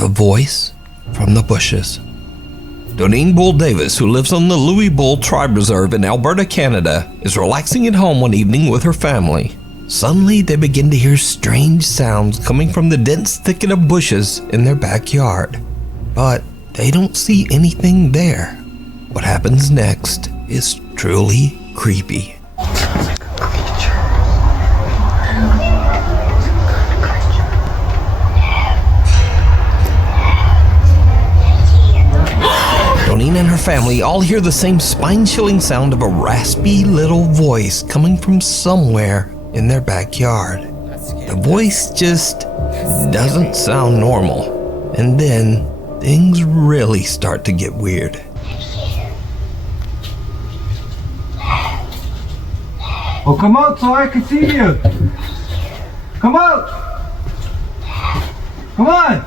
The voice from the bushes. Doneen Bull Davis, who lives on the Louis Bull Tribe Reserve in Alberta, Canada, is relaxing at home one evening with her family. Suddenly, they begin to hear strange sounds coming from the dense thicket of bushes in their backyard. But they don't see anything there. What happens next is truly creepy. Doneen and her family all hear the same spine-chilling sound of a raspy little voice coming from somewhere in their backyard. The voice just doesn't sound normal. And then things really start to get weird. Oh, come out so I can see you. Come out. Come on.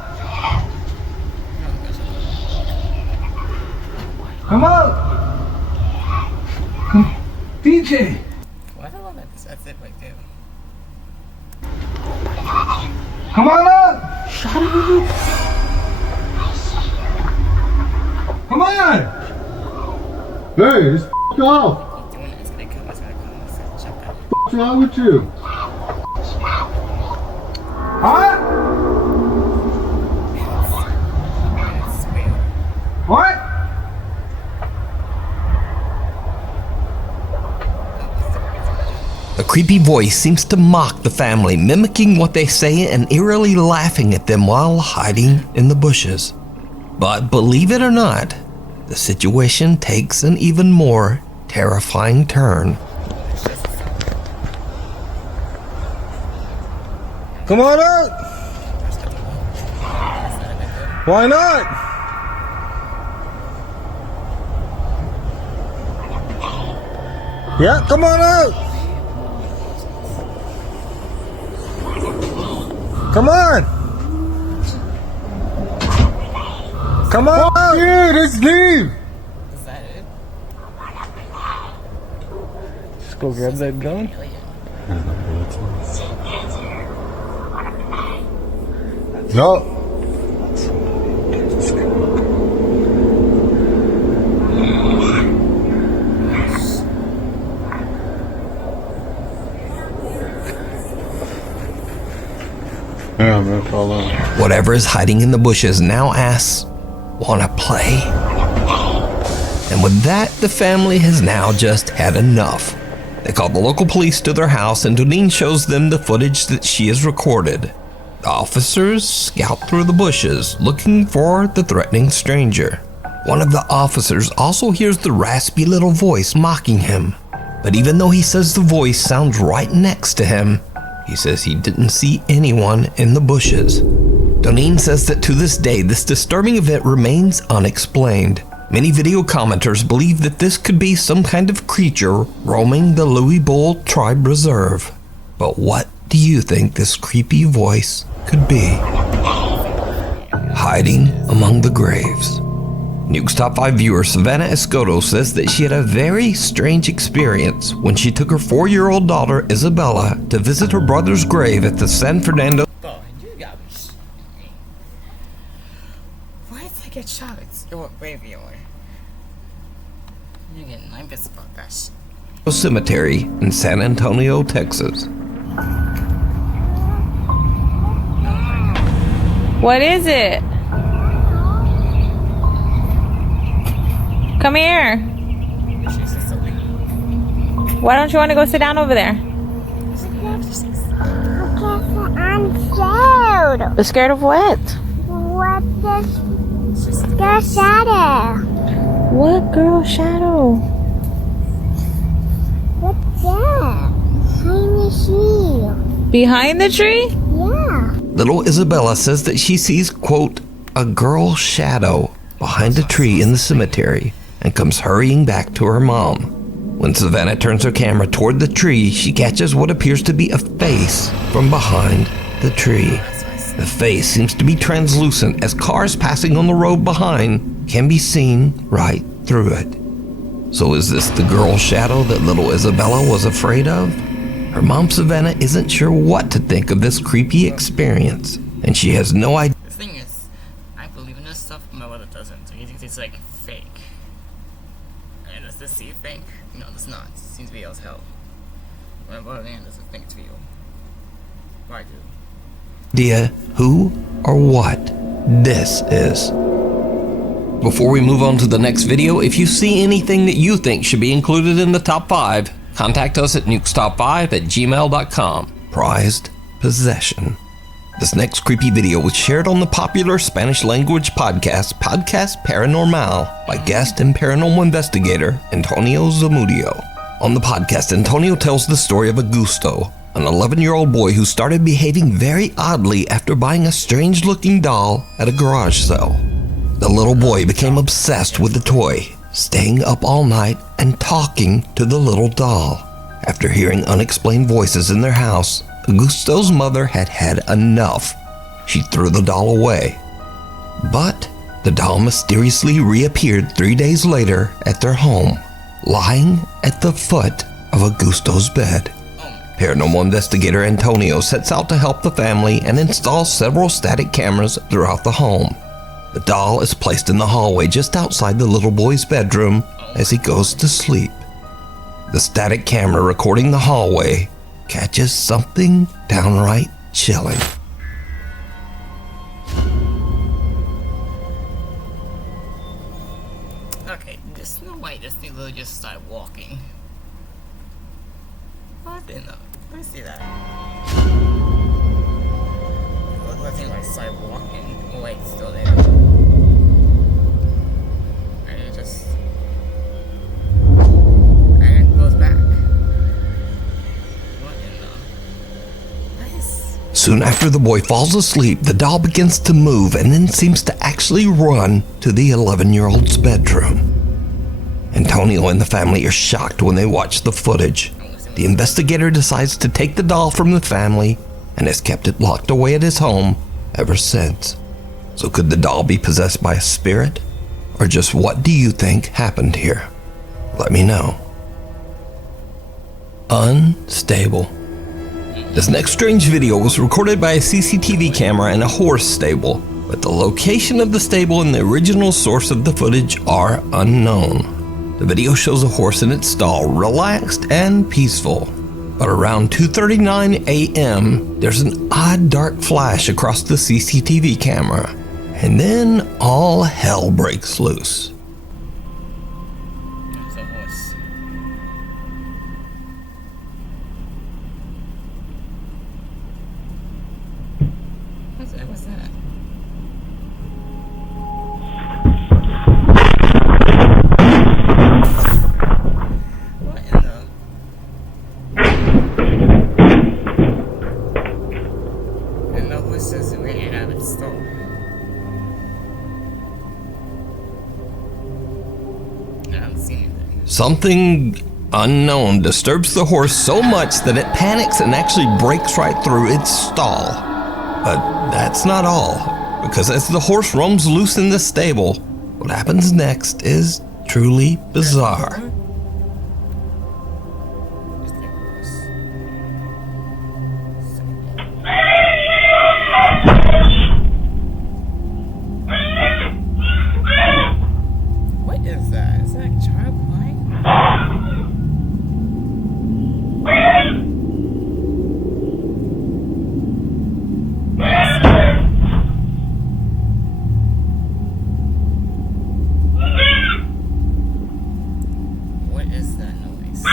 Come out. Come, DJ. Why the one that's it right there? Come on out. Shut up. Come on. Hey, just f*** off. What's wrong with you? Huh? What? The creepy voice seems to mock the family, mimicking what they say and eerily laughing at them while hiding in the bushes. But believe it or not, the situation takes an even more terrifying turn. Come on out. Why not? Yeah, come on out. Come on. Come on out. Yeah, let's leave. Is that it? Just go grab that gun. No. Yeah, I'm gonna follow. Whatever is hiding in the bushes now asks, "Wanna play?" And with that, the family has now just had enough. They call the local police to their house, and Doneen shows them the footage that she has recorded. The officers scout through the bushes, looking for the threatening stranger. One of the officers also hears the raspy little voice mocking him. But even though he says the voice sounds right next to him, he says he didn't see anyone in the bushes. Doneen says that to this day, this disturbing event remains unexplained. Many video commenters believe that this could be some kind of creature roaming the Louis Bull Tribe Reserve. But what do you think this creepy voice could be? Hiding among the graves. Nuke's Top 5 viewer Savannah Escoto says that she had a very strange experience when she took her 4-year-old daughter Isabella to visit her brother's grave at the San Fernando. Oh, you got me. Why did I get shot? It's your graveyard. You're getting nervous about that shit. Cemetery in San Antonio, Texas. What is it? Come here. Why don't you want to go sit down over there? I'm scared. You're scared of what? What is the shadow? What girl shadow? What's that? Behind the tree. Behind the tree? Yeah. Little Isabella says that she sees, quote, a girl shadow behind a tree in the cemetery and comes hurrying back to her mom. When Savannah turns her camera toward the tree, she catches what appears to be a face from behind the tree. The face seems to be translucent, as cars passing on the road behind can be seen right through it. So is this the girl shadow that little Isabella was afraid of? Her mom, Savannah, isn't sure what to think of this creepy experience, and she has no idea. The thing is, it's like fake. And does this see fake? No, it's not. It seems to be as hell. When I'm going in, does it think it's real? Or I do. Idea who or what this is. Before we move on to the next video, if you see anything that you think should be included in the top 5, contact us at nukestop5@gmail.com. Prized possession. This next creepy video was shared on the popular Spanish language podcast Paranormal by guest and paranormal investigator Antonio Zamudio. On the podcast, Antonio tells the story of Augusto, an 11-year-old boy who started behaving very oddly after buying a strange-looking doll at a garage sale. The little boy became obsessed with the toy, staying up all night and talking to the little doll. After hearing unexplained voices in their house, Augusto's mother had had enough. She threw the doll away. But the doll mysteriously reappeared 3 days later at their home, lying at the foot of Augusto's bed. Paranormal investigator Antonio sets out to help the family and install several static cameras throughout the home. The doll is placed in the hallway just outside the little boy's bedroom as he goes to sleep. The static camera recording the hallway catches something downright chilling. Okay, there's no way this thing literally just started walking. What in the? Let me see that. It looked like it like started walking. Oh wait, it's still there. And it just... and it goes back. What in the... Nice. Soon after the boy falls asleep, the doll begins to move and then seems to actually run to the 11-year-old's bedroom. Antonio and the family are shocked when they watch the footage. The investigator decides to take the doll from the family and has kept it locked away at his home ever since. So could the doll be possessed by a spirit? Or just what do you think happened here? Let me know. Unstable. This next strange video was recorded by a CCTV camera in a horse stable, but the location of the stable and the original source of the footage are unknown. The video shows a horse in its stall, relaxed and peaceful. But around 2:39 a.m., there's an odd dark flash across the CCTV camera. And then all hell breaks loose. There's a horse. What's that? What in the... And the horse is really out of its stall. I don't see anything. Something unknown disturbs the horse so much that it panics and actually breaks right through its stall. But that's not all, because as the horse roams loose in the stable, what happens next is truly bizarre. It's the horse. What is that? Is that a child crying? What is that noise?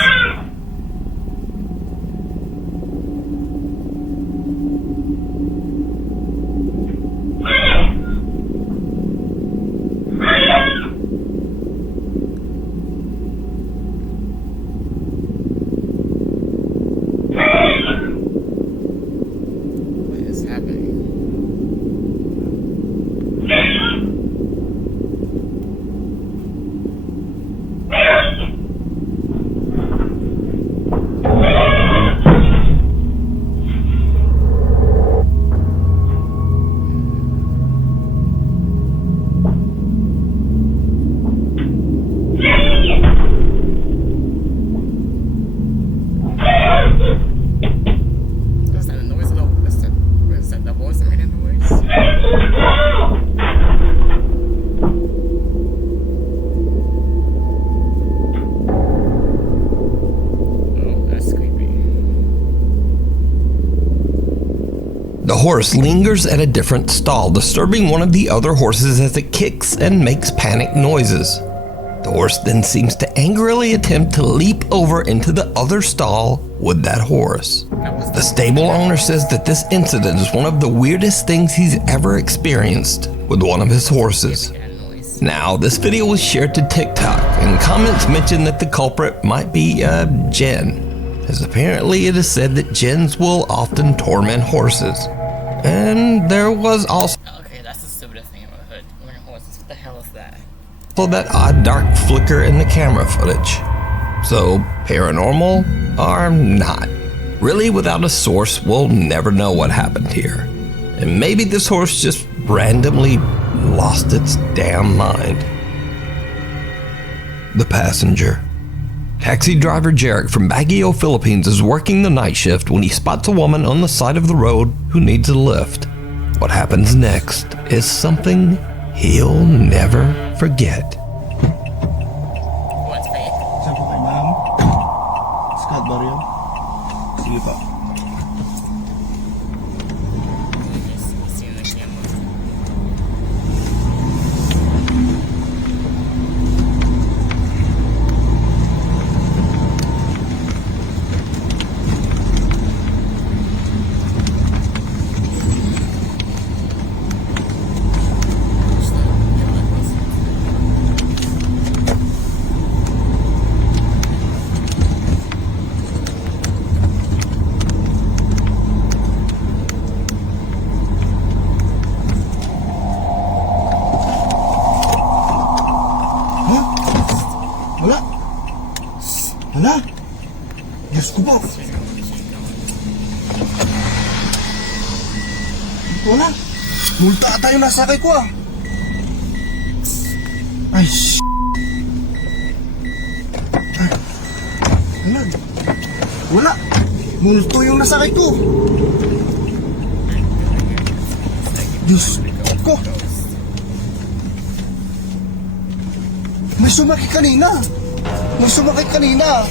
What is happening? The horse lingers at a different stall, disturbing one of the other horses as it kicks and makes panic noises. The horse then seems to angrily attempt to leap over into the other stall with that horse. The stable owner says that this incident is one of the weirdest things he's ever experienced with one of his horses. Now, this video was shared to TikTok, and comments mentioned that the culprit might be Jen, as apparently it is said that Jens will often torment horses. And there was also Okay, that's the stupidest thing I've ever heard. Tormenting horses. What the hell is that? that odd dark flicker in the camera footage. So, paranormal or not? Really, without a source, we'll never know what happened here. And maybe this horse just randomly lost its damn mind. The passenger. Taxi driver Jarek from Baguio, Philippines is working the night shift when he spots a woman on the side of the road who needs a lift. What happens next is something he'll never forget. What's fake? Saan po kay ma'am? Scott Barrio? Sige po. Just seeing the camera. Wala! Wala! Diyos ko po! Wala! Multa ata yung nasakay ko ah! Ay, Wala! Wala! Multo yung nasakay ko! Diyos ko! May sumakay kanina! May sumakay kanina!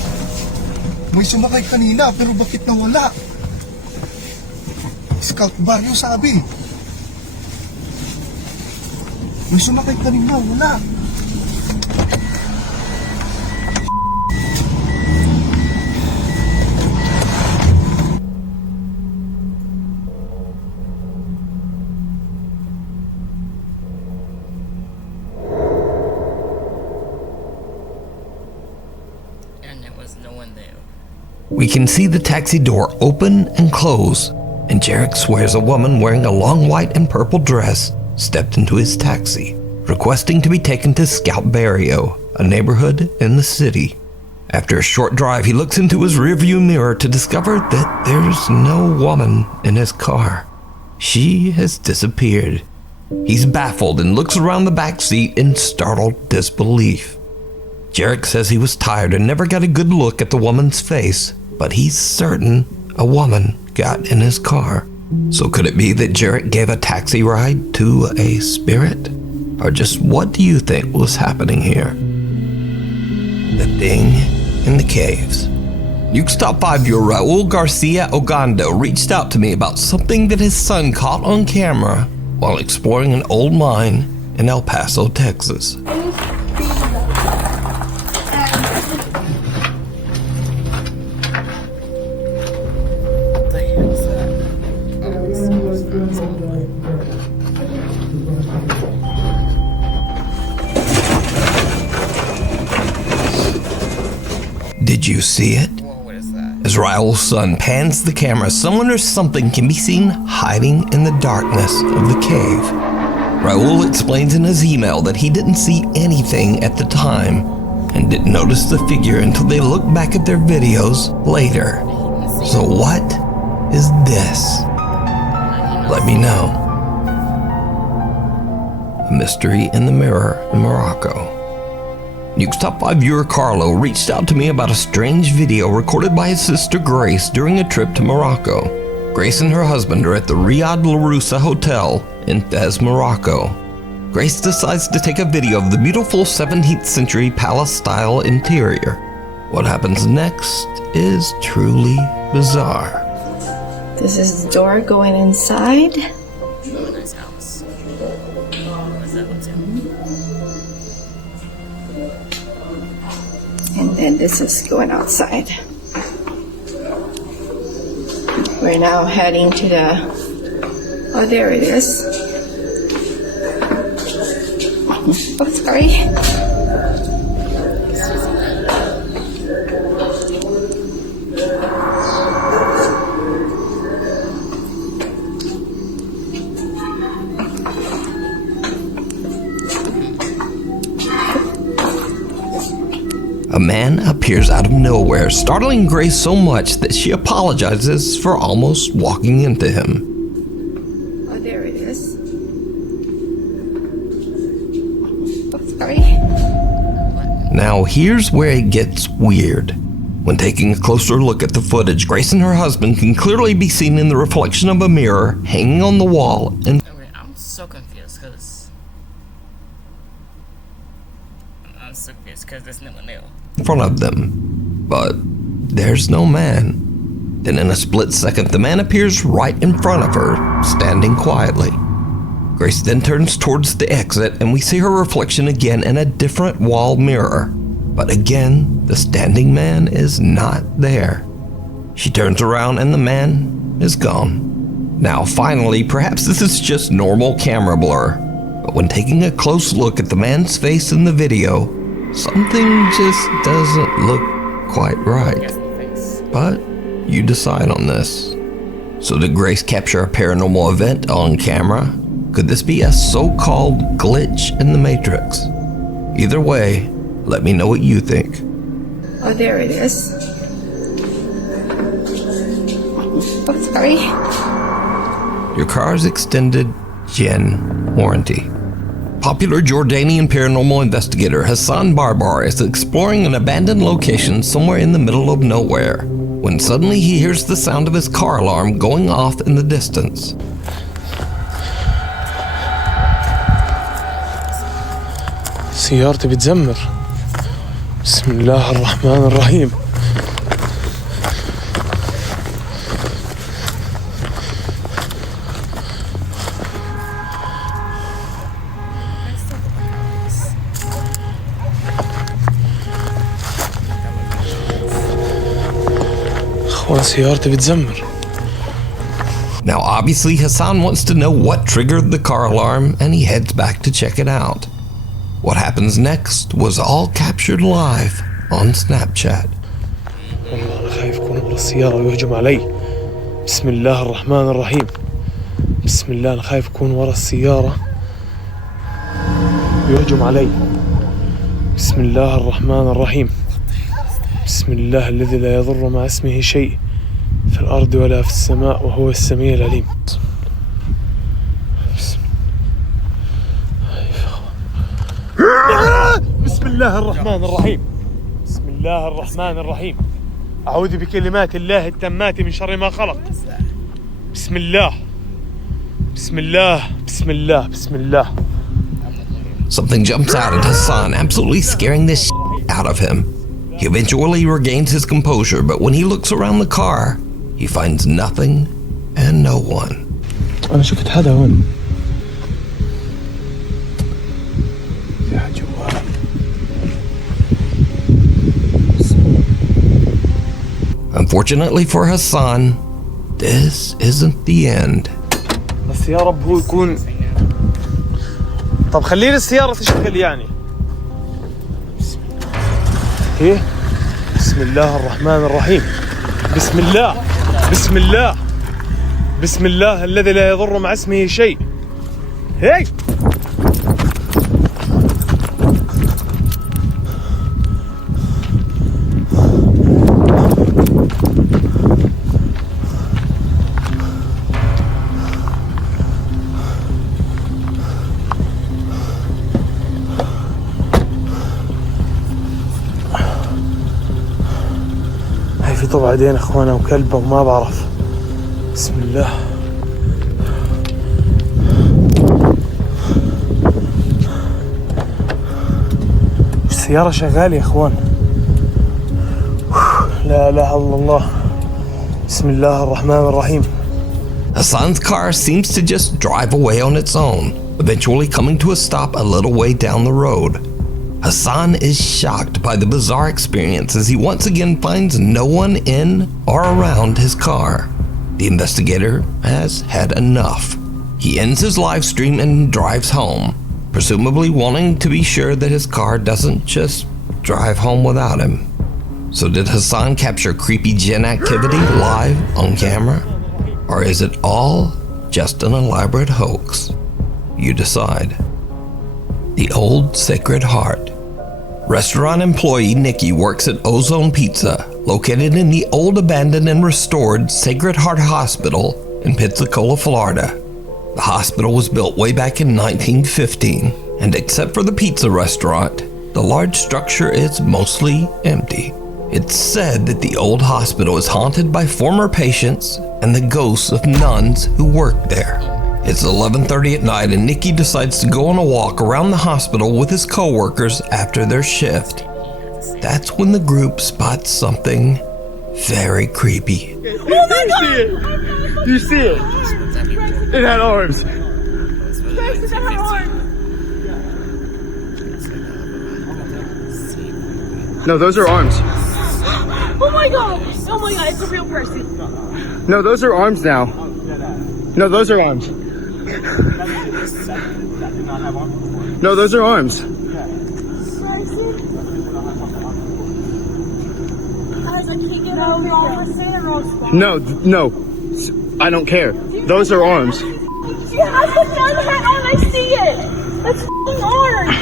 May sumakay kanina, pero bakit nawala? Scout Barrio sabi. May sumakay kanina, wala. And there was no one there. We can see the taxi door open and close, and Jarek swears a woman wearing a long white and purple dress stepped into his taxi, requesting to be taken to Scout Barrio, a neighborhood in the city. After a short drive, he looks into his rearview mirror to discover that there's no woman in his car. She has disappeared. He's baffled and looks around the back seat in startled disbelief. Jarek says he was tired and never got a good look at the woman's face, but he's certain a woman got in his car. So could it be that Jarek gave a taxi ride to a spirit? Or just what do you think was happening here? The thing in the caves. Nuke's Top 5 viewer Raul Garcia Ogando reached out to me about something that his son caught on camera while exploring an old mine in El Paso, Texas. What the hell is that? Oh, this is Did you see it? Whoa, what is that? As Raul's son pans the camera, someone or something can be seen hiding in the darkness of the cave. Raul explains in his email that he didn't see anything at the time and didn't notice the figure until they looked back at their videos later. So what is this? Let me know. A mystery in the mirror in Morocco. Nuke's Top 5 viewer Carlo reached out to me about a strange video recorded by his sister Grace during a trip to Morocco. Grace and her husband are at the Riyadh Laroussa Hotel in Fez, Morocco. Grace decides to take a video of the beautiful 17th century palace-style interior. What happens next is truly bizarre. This is the door going inside. Nice house. Where's that hotel? And then this is going outside. We're now heading to the... Oh, there it is. Oh, sorry. A man appears out of nowhere, startling Grace so much that she apologizes for almost walking into him. Oh, there it is. Oh, sorry. Now, here's where it gets weird. When taking a closer look at the footage, Grace and her husband can clearly be seen in the reflection of a mirror hanging on the wall in Okay, I'm so confused because there's no one there. front of them. But there's no man. Then in a split second, the man appears right in front of her, standing quietly. Grace then turns towards the exit and we see her reflection again in a different wall mirror. But again, the standing man is not there. She turns around and the man is gone. Now finally, perhaps this is just normal camera blur, but when taking a close look at the man's face in the video, something just doesn't look quite right. Yes, no face. But you decide on this. So did Grace capture a paranormal event on camera? Could this be a so-called glitch in the Matrix? Either way, let me know what you think. Oh, there it is. Oh, sorry. Your car's extended gen warranty. Popular Jordanian paranormal investigator Hassan Barbar is exploring an abandoned location somewhere in the middle of nowhere, when suddenly he hears the sound of his car alarm going off in the distance. سيارتي بتزمر. بسم الله الرحمن الرحيم. أخوان سيارتي بتزمر. Now obviously Hassan wants to know what triggered the car alarm and he heads back to check it out. What happens next was all captured live on Snapchat. والله أنا خايف يكون ورا السيارة ويهجم علي. بسم الله الرحمن الرحيم. بسم الله أنا خايف يكون ورا السيارة ويهجم علي. بسم الله الرحمن الرحيم. بسم الله الذي لا يضر مع اسمه شيء في الأرض ولا في السماء وهو السميع العليم. بسم الله الرحمن الرحيم. بسم الله الرحمن الرحيم. أعوذ بكلمات الله التامات من شر ما خلق. بسم الله. بسم الله. بسم الله. بسم الله. Something jumps out at Hassan, absolutely scaring the shit out of him. He eventually regains his composure, but when he looks around the car, he finds nothing and no one. أنا شفت حدا هون. Unfortunately for Hassan, this isn't the end. بس يا رب هو يكون. طب خليني السيارة تشتغل يعني. ايه؟ بسم الله الرحمن الرحيم. بسم الله. بسم الله. بسم الله الذي لا يضر مع اسمه شيء. هي. في طبع عدين اخوانا وكلبه وما بعرف. بسم الله. السيارة شغالة يا اخوان. لا اله الا الله. بسم الله الرحمن الرحيم. Hassan's car seems to just drive away on its own, eventually coming to a stop a little way down the road. Hassan is shocked by the bizarre experience as he once again finds no one in or around his car. The investigator has had enough. He ends his live stream and drives home, presumably wanting to be sure that his car doesn't just drive home without him. So did Hassan capture creepy Jinn activity live on camera? Or is it all just an elaborate hoax? You decide. The Old Sacred Heart. Restaurant employee Nikki works at Ozone Pizza, located in the old abandoned and restored Sacred Heart Hospital in Pensacola, Florida. The hospital was built way back in 1915, and except for the pizza restaurant, the large structure is mostly empty. It's said that the old hospital is haunted by former patients and the ghosts of nuns who worked there. It's 11:30 at night and Nikki decides to go on a walk around the hospital with his co-workers after their shift. That's when the group spots something very creepy. Oh my God! Do you see it? It had arms. No, those are arms. Oh my God! Oh my God! It's a real person. No, those are arms now. No, those are arms. No, those are arms. No, no. I don't care. Those are arms. Yeah, I put the other hat on. I see it. That's f***ing arms.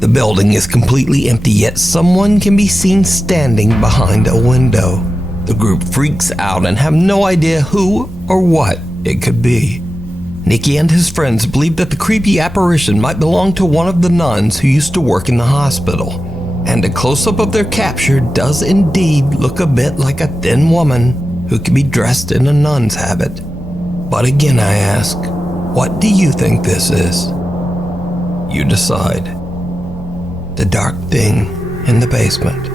The building is completely empty, yet someone can be seen standing behind a window. The group freaks out and have no idea who or what it could be. Nikki and his friends believe that the creepy apparition might belong to one of the nuns who used to work in the hospital. And a close-up of their capture does indeed look a bit like a thin woman who could be dressed in a nun's habit. But again I ask, what do you think this is? You decide. The dark thing in the basement.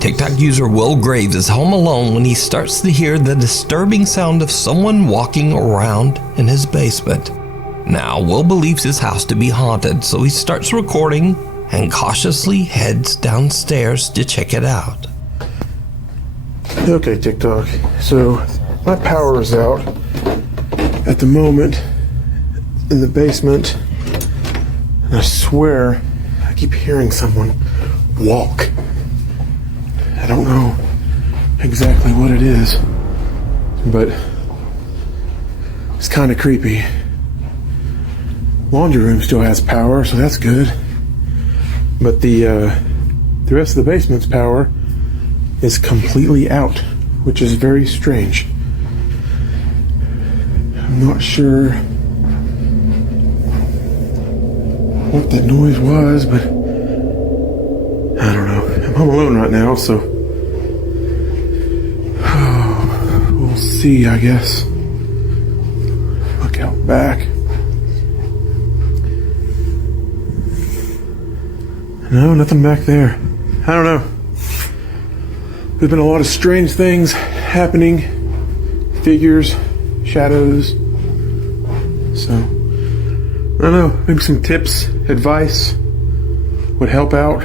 TikTok user Will Graves is home alone when he starts to hear the disturbing sound of someone walking around in his basement. Now, Will believes his house to be haunted, so he starts recording and cautiously heads downstairs to check it out. Okay, TikTok. So, my power is out at the moment in the basement. And I swear, I keep hearing someone walk. I don't know exactly what it is, but it's kind of creepy. Laundry room still has power, so that's good. But the rest of the basement's power is completely out, which is very strange. I'm not sure what that noise was, but I don't know. I'm home alone right now, so we'll see, I guess. Look out back. No, nothing back there. I don't know. There's been a lot of strange things happening. Figures, shadows. So, I don't know. Maybe some tips, advice would help out.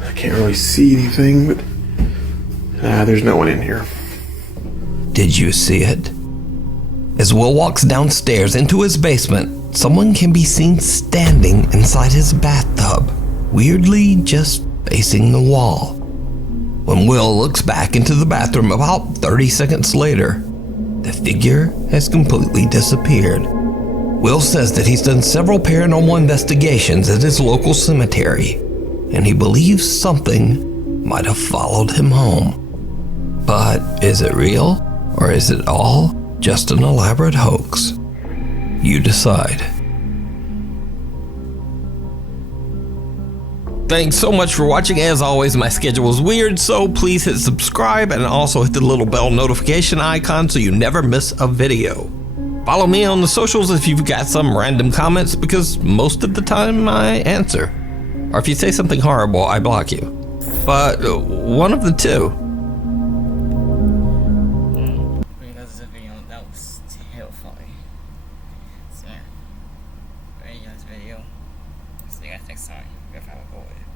I can't really see anything, but there's no one in here. Did you see it? As Will walks downstairs into his basement, someone can be seen standing inside his bathtub, weirdly just facing the wall. When Will looks back into the bathroom about 30 seconds later, the figure has completely disappeared. Will says that he's done several paranormal investigations at his local cemetery, and he believes something might have followed him home. But is it real, or is it all just an elaborate hoax? You decide. Thanks so much for watching. As always, my schedule is weird, so please hit subscribe and also hit the little bell notification icon so you never miss a video. Follow me on the socials if you've got some random comments, because most of the time I answer. Or if you say something horrible, I block you. But one of the two. hopefully. So yeah, for this video, see you guys next time. Go have a good one.